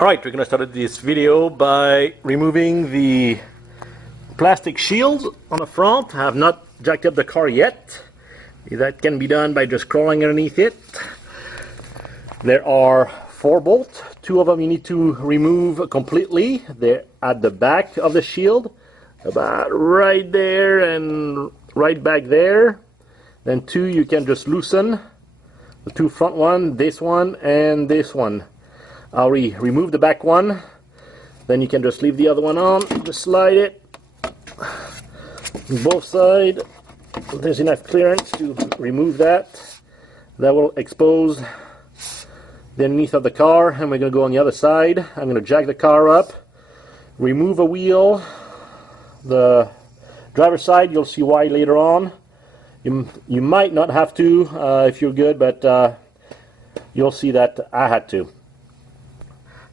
Alright, we're going to start this video by removing the plastic shields on the front. I have not jacked up the car yet. That can be done by just crawling underneath it. There are 4 bolts. 2 of them you need to remove completely. They're at the back of the shield, about right there and right back there. Then 2 you can just loosen. The 2 front one, this one and this one. I'll remove the back one, then you can just leave the other one on, just slide it on both sides. There's enough clearance to remove that. That will expose the underneath of the car, and we're going to go on the other side. I'm going to jack the car up, remove a wheel. The driver's side, you'll see why later on. You might not have to if you're good, but you'll see that I had to.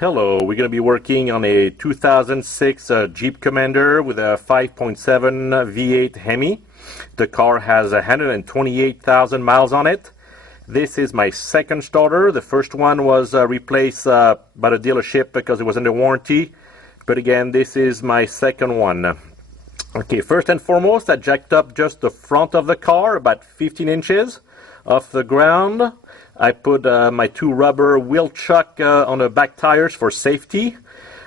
Hello, we're going to be working on a 2006 Jeep Commander with a 5.7 V8 Hemi. The car has 128,000 miles on it. This is my second starter. The first one was replaced by the dealership because it was under warranty. But again, this is my second one. Okay, first and foremost, I jacked up just the front of the car, about 15 inches off the ground. I put my 2 rubber wheel chuck on the back tires for safety.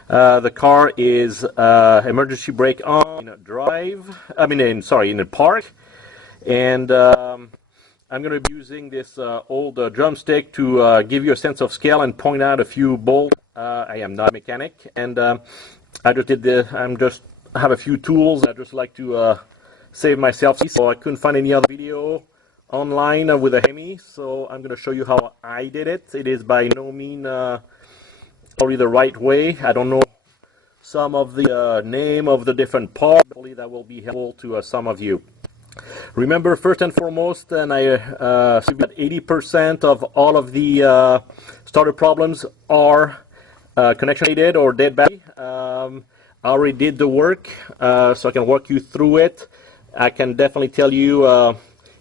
The car is emergency brake on in drive. In the park. And I'm going to be using this old drumstick to give you a sense of scale and point out a few bolts. I am not a mechanic, and I have a few tools. I just like to save myself. So I couldn't find any other video online with a Hemi, so I'm going to show you how I did it. It is by no means probably the right way. I don't know some of the name of the different parts. Hopefully that will be helpful to some of you. Remember, first and foremost, and I see that 80% of all of the starter problems are connection related or dead battery. I already did the work, so I can walk you through it. I can definitely tell you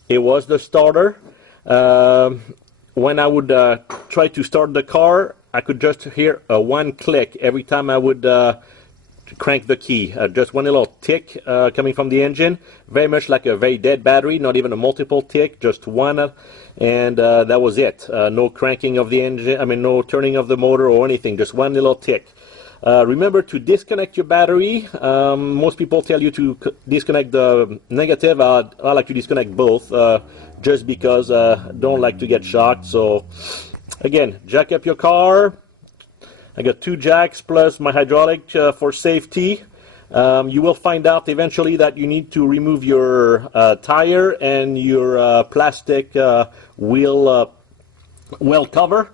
it was the starter. When I would try to start the car, I could just hear one click every time I would crank the key. Just one little tick coming from the engine, very much like a very dead battery, not even a multiple tick, just one, and that was it. No cranking of the engine, no turning of the motor or anything, just one little tick. Remember to disconnect your battery. Most people tell you to disconnect the negative. I like to disconnect both just because I don't like to get shocked. So again, jack up your car. I got 2 jacks plus my hydraulic for safety. You will find out eventually that you need to remove your tire and your plastic wheel well cover.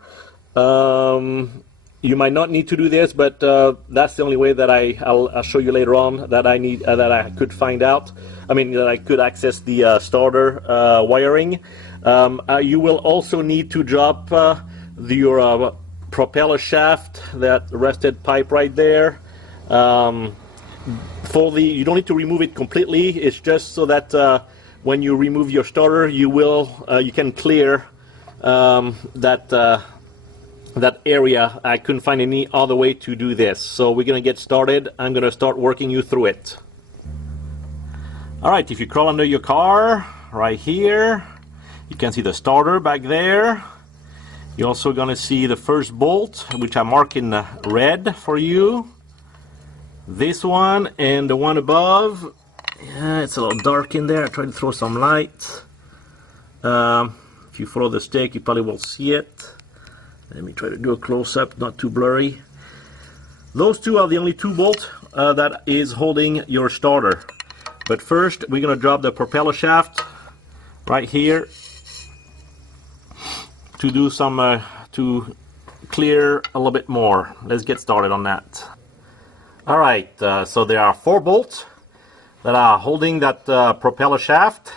You might not need to do this, but that's the only way that I'll show you later on that I could find out. That I could access the starter wiring. You will also need to drop your propeller shaft, that rusted pipe right there. You don't need to remove it completely. It's just so that when you remove your starter, you can clear that area. I couldn't find any other way to do this. So we're going to get started. I'm going to start working you through it. Alright, if you crawl under your car, right here, you can see the starter back there. You're also going to see the first bolt, which I mark in red for you. This one and the one above. Yeah, it's a little dark in there. I tried to throw some light. If you follow the stick, you probably will see it. Let me try to do a close-up, not too blurry. Those 2 are the only 2 bolts that is holding your starter. But first, we're going to drop the propeller shaft right here to do some to clear a little bit more. Let's get started on that. All right, so there are 4 bolts that are holding that propeller shaft.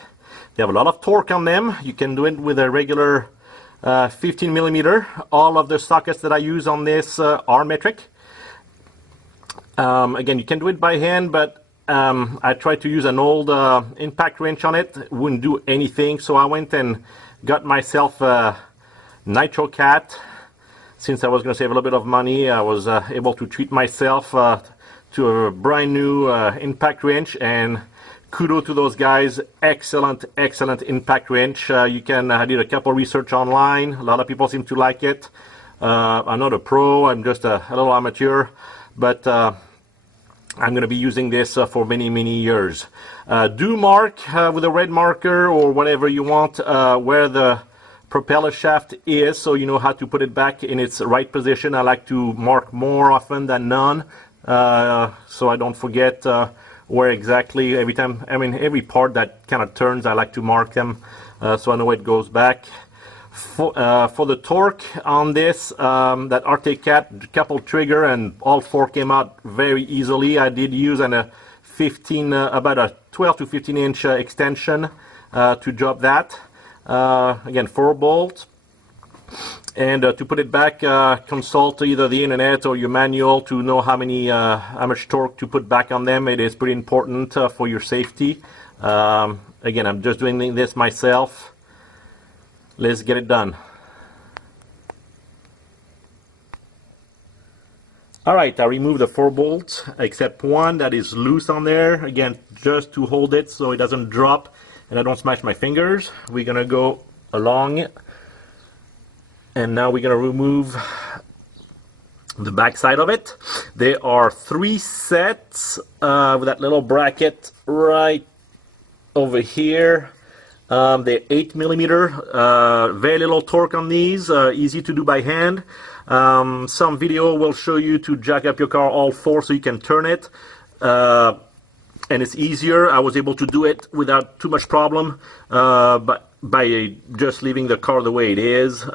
They have a lot of torque on them. You can do it with a regular 15 millimeter. All of the sockets that I use on this are metric. Again, you can do it by hand, but I tried to use an old impact wrench on it. It wouldn't do anything, so I went and got myself a Nitro Cat since I was going to save a little bit of money, I was able to treat myself to a brand new impact wrench, and kudos to those guys. Excellent impact wrench. I did a couple research online. A lot of people seem to like it. I'm not a pro, I'm just a little amateur, but I'm going to be using this for many years. Do mark with a red marker or whatever you want where the propeller shaft is, so you know how to put it back in its right position. I like to mark more often than none, so I don't forget where exactly every time. I mean, every part that kind of turns, I like to mark them so I know it goes back. For the torque on this, that Arctic Cat couple trigger and all four came out very easily. I did use about a 12 to 15 inch extension to drop that. Again, 4 bolts. And to put it back, consult either the internet or your manual to know how much torque to put back on them. It is pretty important for your safety. Again, I'm just doing this myself. Let's get it done. Alright, I removed the 4 bolts except one that is loose on there. Again, just to hold it so it doesn't drop and I don't smash my fingers. We're gonna go along, and now we're gonna remove the back side of it. There are 3 sets with that little bracket right over here. They're 8mm, very little torque on these, easy to do by hand. Some video will show you to jack up your car all 4 so you can turn it, and it's easier. I was able to do it without too much problem, but by just leaving the car the way it is.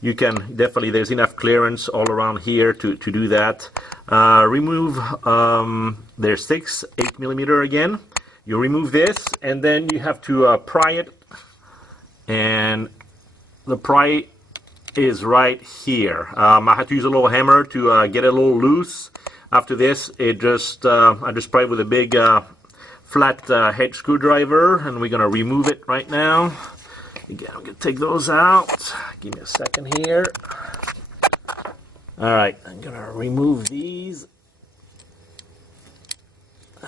You can definitely, there's enough clearance all around here to do that. Remove, there's 6 8mm again. You remove this, and then you have to pry it, and the pry is right here. I had to use a little hammer to get it a little loose. After this, I just pry it with a big flat head screwdriver, and we're gonna remove it right now. Again, I'm gonna take those out. Give me a second here. All right, I'm gonna remove these.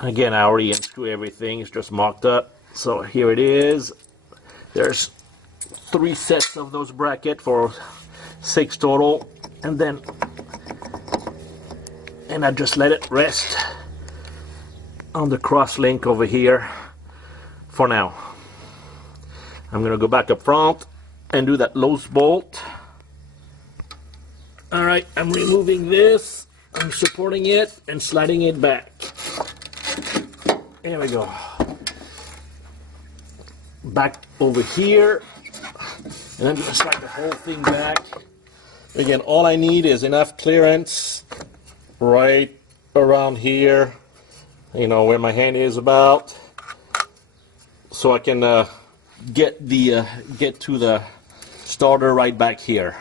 Again, I already unscrew everything, it's just marked up. So here it is. There's 3 sets of those brackets for 6 total, and I just let it rest on the cross link over here for now. I'm gonna go back up front and do that loose bolt. All right, I'm removing this, I'm supporting it and sliding it back. There we go. Back over here, and I'm going to slide the whole thing back. Again, all I need is enough clearance right around here, you know, where my hand is about, so I can get to the starter right back here,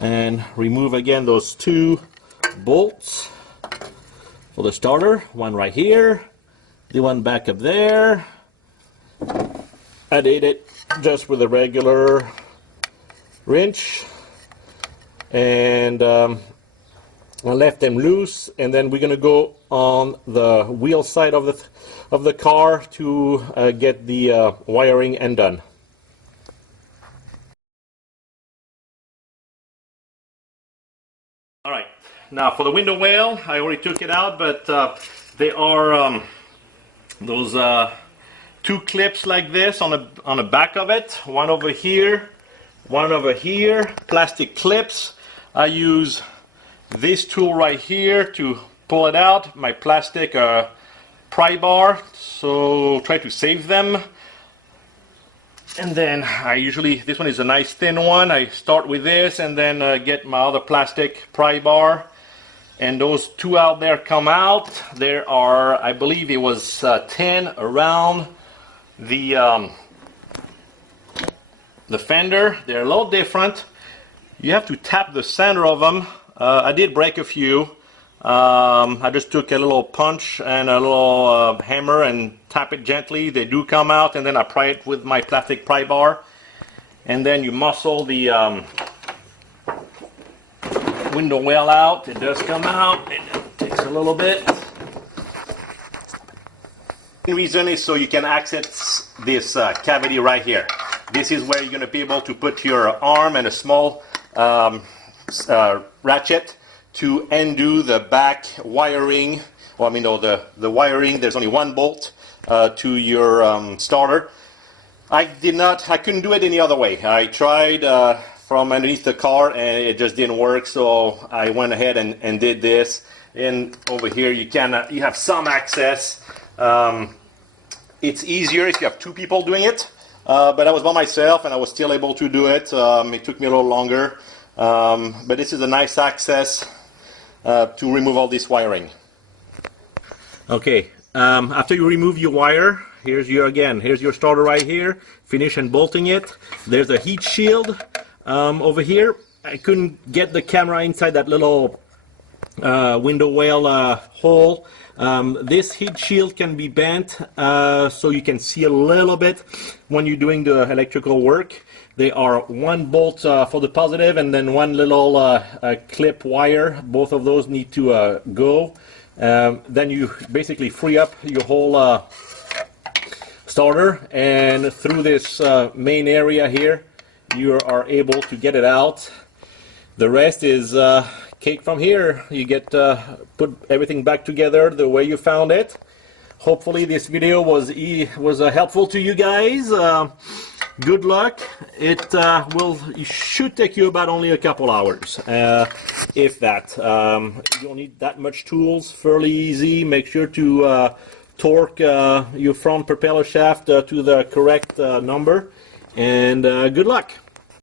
and remove again those 2 bolts for the starter. One right here. The one back up there. I did it just with a regular wrench, and I left them loose. And then we're gonna go on the wheel side of the car to get the wiring undone. All right, now for the window well, I already took it out, but they are those 2 clips like this on the back of it. One over here, one over here. Plastic clips. I use this tool right here to pull it out. My plastic pry bar. So try to save them. And then this one is a nice thin one. I start with this and then get my other plastic pry bar. And those 2 out there come out. There are, I believe it was 10 around the fender. They're a little different. You have to tap the center of them. I did break a few. I just took a little punch and a little hammer and tap it gently. They do come out, and then I pry it with my plastic pry bar. And then you muscle the window well out. It does come out. It takes a little bit. The reason is so you can access this cavity right here. This is where you're going to be able to put your arm and a small ratchet to undo the back wiring. Well, I mean, no, the wiring. There's only one bolt to your starter. I couldn't do it any other way. I tried from underneath the car and it just didn't work, so I went ahead and did this. And over here you have some access. It's easier if you have two people doing it, but I was by myself and I was still able to do it. It took me a little longer, but this is a nice access to remove all this wiring. Okay, after you remove your wire, here's your starter right here. Finish and bolting it. There's a heat shield over here. I couldn't get the camera inside that little window well hole. This heat shield can be bent so you can see a little bit when you're doing the electrical work. They are one bolt for the positive and then one little clip wire. Both of those need to go. Then you basically free up your whole starter, and through this main area here you are able to get it out. The rest is cake from here. You get put everything back together the way you found it. Hopefully this video was helpful to you guys. Good luck. It should take you about only a couple hours, if that. You don't need that much tools. Fairly easy. Make sure to torque your front propeller shaft to the correct number, and good luck.